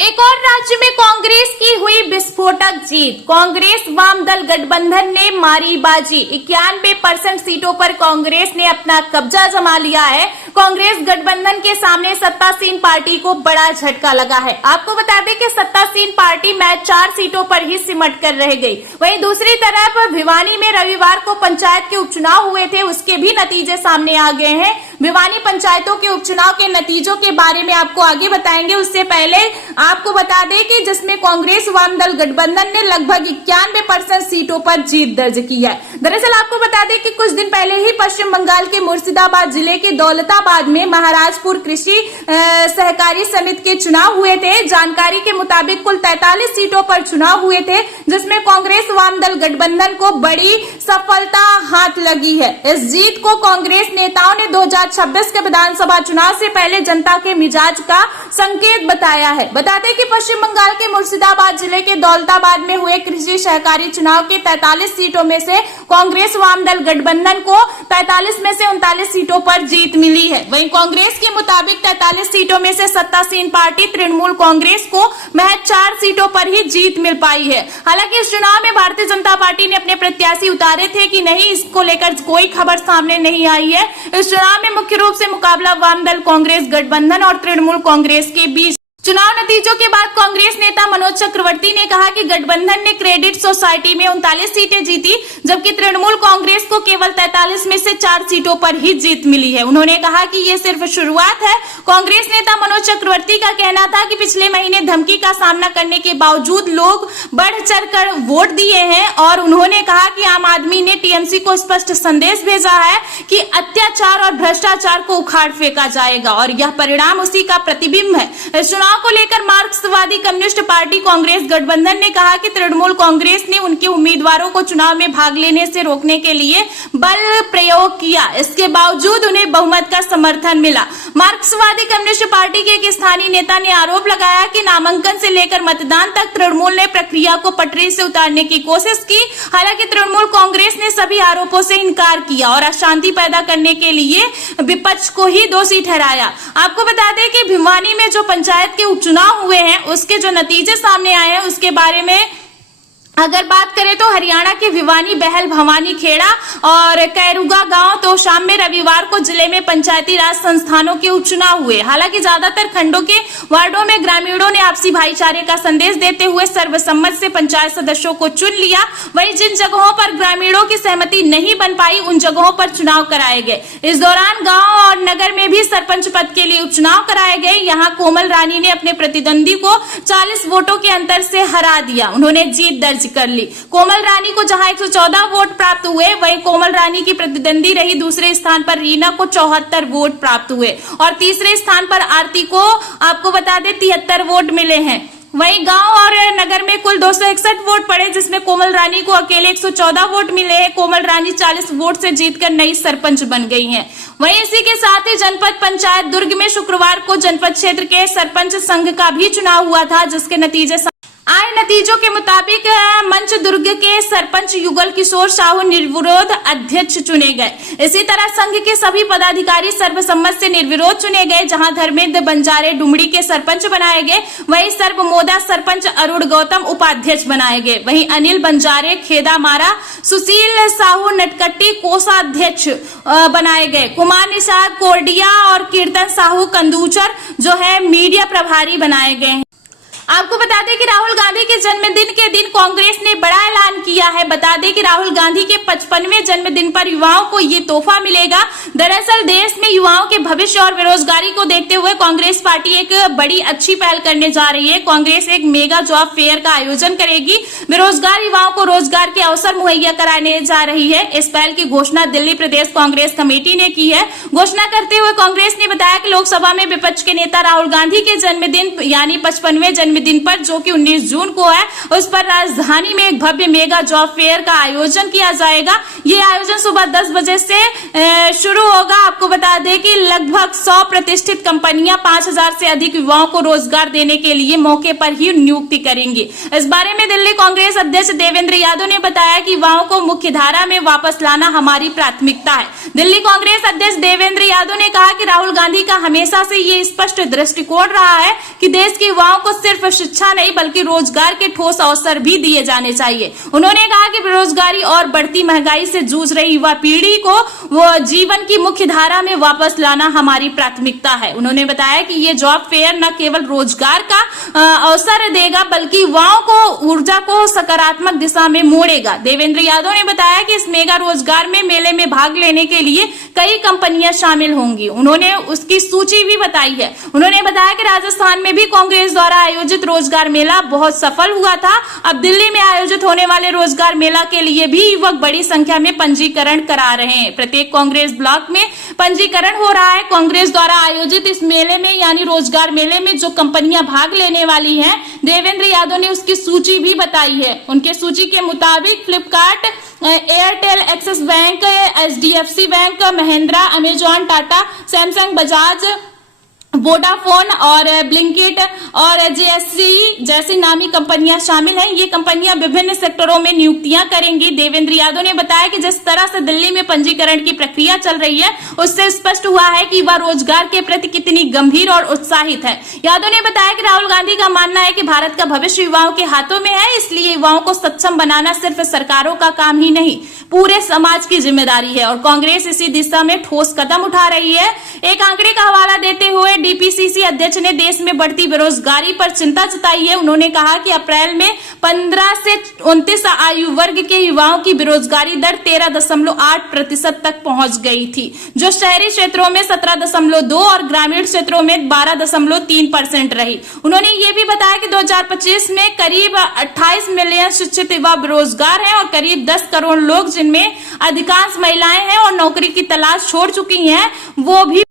एक और राज्य में कांग्रेस की हुई विस्फोटक जीत। कांग्रेस वाम दल गठबंधन ने मारी बाजी। 91% सीटों पर कांग्रेस ने अपना कब्जा जमा लिया है। कांग्रेस गठबंधन के सामने सत्तासीन पार्टी को बड़ा झटका लगा है। आपको बता दें कि सत्तासीन पार्टी मैच 4 सीटों पर ही सिमट कर रह गई। वहीं दूसरी तरफ भिवानी में रविवार को पंचायत के उपचुनाव हुए थे, उसके भी नतीजे सामने आ गए हैं। भिवानी पंचायतों के उपचुनाव के नतीजों के बारे में आपको आगे बताएंगे। उससे पहले आपको बता दें कि जिसमें कांग्रेस वाम दल गठबंधन ने लगभग 91% सीटों पर जीत दर्ज की है। दरअसल आपको बता दें कि कुछ दिन पहले ही पश्चिम बंगाल के मुर्शिदाबाद जिले के दौलताबाद में महाराजपुर कृषि सहकारी समिति के चुनाव हुए थे। जानकारी के मुताबिक कुल 43 सीटों पर चुनाव हुए थे, जिसमें कांग्रेस वाम दल गठबंधन को बड़ी सफलता हाथ लगी है। इस जीत को कांग्रेस नेताओं ने 2026 के विधानसभा चुनाव से पहले जनता के मिजाज का संकेत बताया है। बता दें कि पश्चिम बंगाल के मुर्शिदाबाद जिले के दौलताबाद में हुए कृषि सहकारी चुनाव के 43 सीटों में से कांग्रेस वाम दल गठबंधन को 45 में से 39 सीटों पर जीत मिली है। वहीं कांग्रेस के मुताबिक 43 सीटों में से सत्तासीन पार्टी तृणमूल कांग्रेस को महज 4 सीटों पर ही जीत मिल पाई है। हालांकि इस चुनाव में भारतीय जनता पार्टी ने अपने प्रत्याशी उतारे थे कि नहीं, इसको लेकर कोई खबर सामने नहीं आई है। इस चुनाव में मुख्य रूप से मुकाबला वाम दल कांग्रेस गठबंधन और तृणमूल कांग्रेस के बीच। चुनाव नतीजों के बाद कांग्रेस नेता मनोज चक्रवर्ती ने कहा कि गठबंधन ने क्रेडिट सोसाइटी में 39 सीटें जीती, जबकि तृणमूल कांग्रेस को केवल 43 में से 4 सीटों पर ही जीत मिली है। उन्होंने कहा कि ये सिर्फ शुरुआत है। कांग्रेस नेता मनोज चक्रवर्ती का कहना था कि पिछले महीने धमकी का सामना करने के बावजूद लोग बढ़ चढ़कर वोट दिए हैं और उन्होंने कहा कि आम आदमी ने टीएमसी को स्पष्ट संदेश भेजा है कि अत्याचार और भ्रष्टाचार को उखाड़ फेंका जाएगा और यह परिणाम उसी का प्रतिबिंब है। इस चुनाव को लेकर मार्क्सवादी कम्युनिस्ट पार्टी कांग्रेस गठबंधन ने कहा कि तृणमूल कांग्रेस ने उनके उम्मीदवारों को चुनाव में भाग लेने से रोकने के लिए बल प्रयोग किया, इसके बावजूद उन्हें बहुमत का समर्थन मिला। मार्क्सवादी कम्युनिस्ट पार्टी के एक स्थानीय नेता ने आरोप लगाया कि नामांकन से लेकर मतदान तक तृणमूल ने प्रक्रिया को पटरी से उतारने की कोशिश की। हालांकि तृणमूल कांग्रेस ने सभी आरोपों से इनकार किया और अशांति पैदा करने के लिए विपक्ष को ही दोषी ठहराया। आपको बता दें कि भिवानी में जो पंचायत के उपचुनाव हुए हैं, उसके जो नतीजे सामने आए हैं उसके बारे में अगर बात करें तो हरियाणा के भिवानी, बहल, भवानी खेड़ा और कैरुगा गांव तो शाम में रविवार को जिले में पंचायती राज संस्थानों के उपचुनाव हुए। हालांकि ज्यादातर खंडों के वार्डों में ग्रामीणों ने आपसी भाईचारे का संदेश देते हुए सर्वसम्मत से पंचायत सदस्यों को चुन लिया। वहीं जिन जगहों पर ग्रामीणों की सहमति नहीं बन पाई, उन जगहों पर चुनाव कराए गए। इस दौरान गाँव और नगर में भी सरपंच पद के लिए उपचुनाव कराए गए। यहाँ कोमल रानी ने अपने प्रतिद्वंदी को 40 वोटों के अंतर से हरा दिया। उन्होंने जीत दर्ज कर ली। कोमल रानी को जहां 114 वोट प्राप्त हुए, वहीं कोमल रानी की प्रतिद्वंदी रही दूसरे स्थान पर रीना को 74 वोट प्राप्त हुए और तीसरे स्थान पर आरती को आपको बता दें 73 वोट मिले हैं। वहीं गांव और नगर में कुल 261 वोट पड़े, जिसमें कोमल रानी को अकेले 114 वोट मिले हैं। कोमल रानी 40 वोट से जीतकर नई सरपंच बन गई हैं। वहीं इसी के साथ ही जनपद पंचायत दुर्ग में शुक्रवार को जनपद क्षेत्र के सरपंच संघ का भी चुनाव हुआ था, जिसके नतीजों के मुताबिक मंच दुर्ग के सरपंच युगल किशोर साहू निर्विरोध अध्यक्ष चुने गए। इसी तरह संघ के सभी पदाधिकारी सर्वसम्मत से निर्विरोध चुने गए, जहां धर्मेंद्र बंजारे डुमड़ी के सरपंच बनाए गए। वहीं सर्वमोदा सरपंच अरुण गौतम उपाध्यक्ष बनाए गए। वहीं अनिल बंजारे खेदा मारा, सुशील साहू नटकट्टी कोषाध्यक्ष बनाए गए। कुमार निषाद कोरडिया और कीर्तन साहू कंदूचर जो है मीडिया प्रभारी बनाए गए हैं। आपको बता दें कि राहुल गांधी के जन्मदिन के दिन कांग्रेस ने बड़ा ऐलान किया है। बता दें कि राहुल गांधी के 55वें जन्मदिन पर युवाओं को ये तोहफा मिलेगा। दरअसल देश में युवाओं के भविष्य और बेरोजगारी को देखते हुए कांग्रेस पार्टी एक बड़ी अच्छी पहल करने जा रही है। कांग्रेस एक मेगा जॉब फेयर का आयोजन करेगी। बेरोजगार युवाओं को रोजगार के अवसर मुहैया कराने जा रही है। इस पहल की घोषणा दिल्ली प्रदेश कांग्रेस कमेटी ने की है। घोषणा करते हुए कांग्रेस ने बताया कि लोकसभा में विपक्ष के नेता राहुल गांधी के जन्मदिन यानी 55वें जन्मदिन पर, जो कि 19 जून को है, उस पर राजधानी में एक भव्य मेगा जॉब फेयर का आयोजन किया जाएगा। ये आयोजन सुबह 10 बजे से शुरू होगा। आपको बता दें कि लगभग 100 प्रतिष्ठित कंपनियां 5000 से अधिक युवाओं को रोजगार देने के लिए मौके पर ही नियुक्ति करेंगी। इस बारे में दिल्ली कांग्रेस अध्यक्ष देवेंद्र यादव ने बताया कि युवाओं को मुख्य धारा में वापस लाना हमारी प्राथमिकता है। दिल्ली कांग्रेस अध्यक्ष देवेंद्र यादव ने कहा कि राहुल गांधी का हमेशा से ये स्पष्ट दृष्टिकोण रहा है कि देश के युवाओं को सिर्फ केवल शिक्षा नहीं बल्कि रोजगार के ठोस अवसर भी दिए जाने चाहिए। उन्होंने कहा कि बेरोजगारी और बढ़ती महंगाई से जूझ रही युवा पीढ़ी को वो जीवन की मुख्य धारा में वापस लाना हमारी प्राथमिकता है। उन्होंने बताया कि ये जॉब फेयर न केवल रोजगार का अवसर देगा बल्कि युवाओं को ऊर्जा को सकारात्मक दिशा में मोड़ेगा। देवेंद्र यादव ने बताया कि इस मेगा रोजगार में मेले में भाग लेने के लिए कई कंपनियां शामिल होंगी। उन्होंने उसकी सूची भी बताई है। उन्होंने बताया कि राजस्थान में भी कांग्रेस द्वारा आयोजित रोजगार मेला बहुत सफल हुआ था। अब दिल्ली में आयोजित होने वाले रोजगार मेला के लिए भी युवक बड़ी संख्या में पंजीकरण करा रहे हैं। प्रत्येक कांग्रेस ब्लॉक में पंजीकरण हो रहा है। कांग्रेस द्वारा आयोजित इस मेले में यानी रोजगार मेले में जो कंपनियां भाग लेने वाली हैं, देवेंद्र यादव ने उसकी सूची भी बताई है। उनके सूची के मुताबिक Flipkart, Airtel, axis bank, HDFC bank, Mahindra, Amazon, Tata, Samsung, Bajaj, Vodafone और ब्लिंकिट और जेएससी जैसी नामी कंपनियां शामिल हैं। ये कंपनियां विभिन्न सेक्टरों में नियुक्तियां करेंगी। देवेंद्र यादव ने बताया कि जिस तरह से दिल्ली में पंजीकरण की प्रक्रिया चल रही है उससे स्पष्ट हुआ है कि वह रोजगार के प्रति कितनी गंभीर और उत्साहित है। यादव ने बताया कि राहुल गांधी का मानना है कि भारत का भविष्य युवाओं के हाथों में है, इसलिए युवाओं को सक्षम बनाना सिर्फ सरकारों का काम ही नहीं पूरे समाज की जिम्मेदारी है और कांग्रेस इसी दिशा में ठोस कदम उठा रही है। एक आंकड़े का हवाला देते हुए डीपीसीसी अध्यक्ष ने देश में बढ़ती बेरोजगारी पर चिंता जताई है। उन्होंने कहा कि अप्रैल में 15 से 29 आयु वर्ग के युवाओं की बेरोजगारी दर 13.8% तक पहुंच गई थी, जो शहरी क्षेत्रों में 17.2 और ग्रामीण क्षेत्रों में 12.3% रही। उन्होंने ये भी बताया कि 2025 में करीब 28 मिलियन शिक्षित युवा बेरोजगार हैं और करीब 10 करोड़ लोग, जिनमें अधिकांश महिलाएं हैं और नौकरी की तलाश छोड़ चुकी हैं, वो भी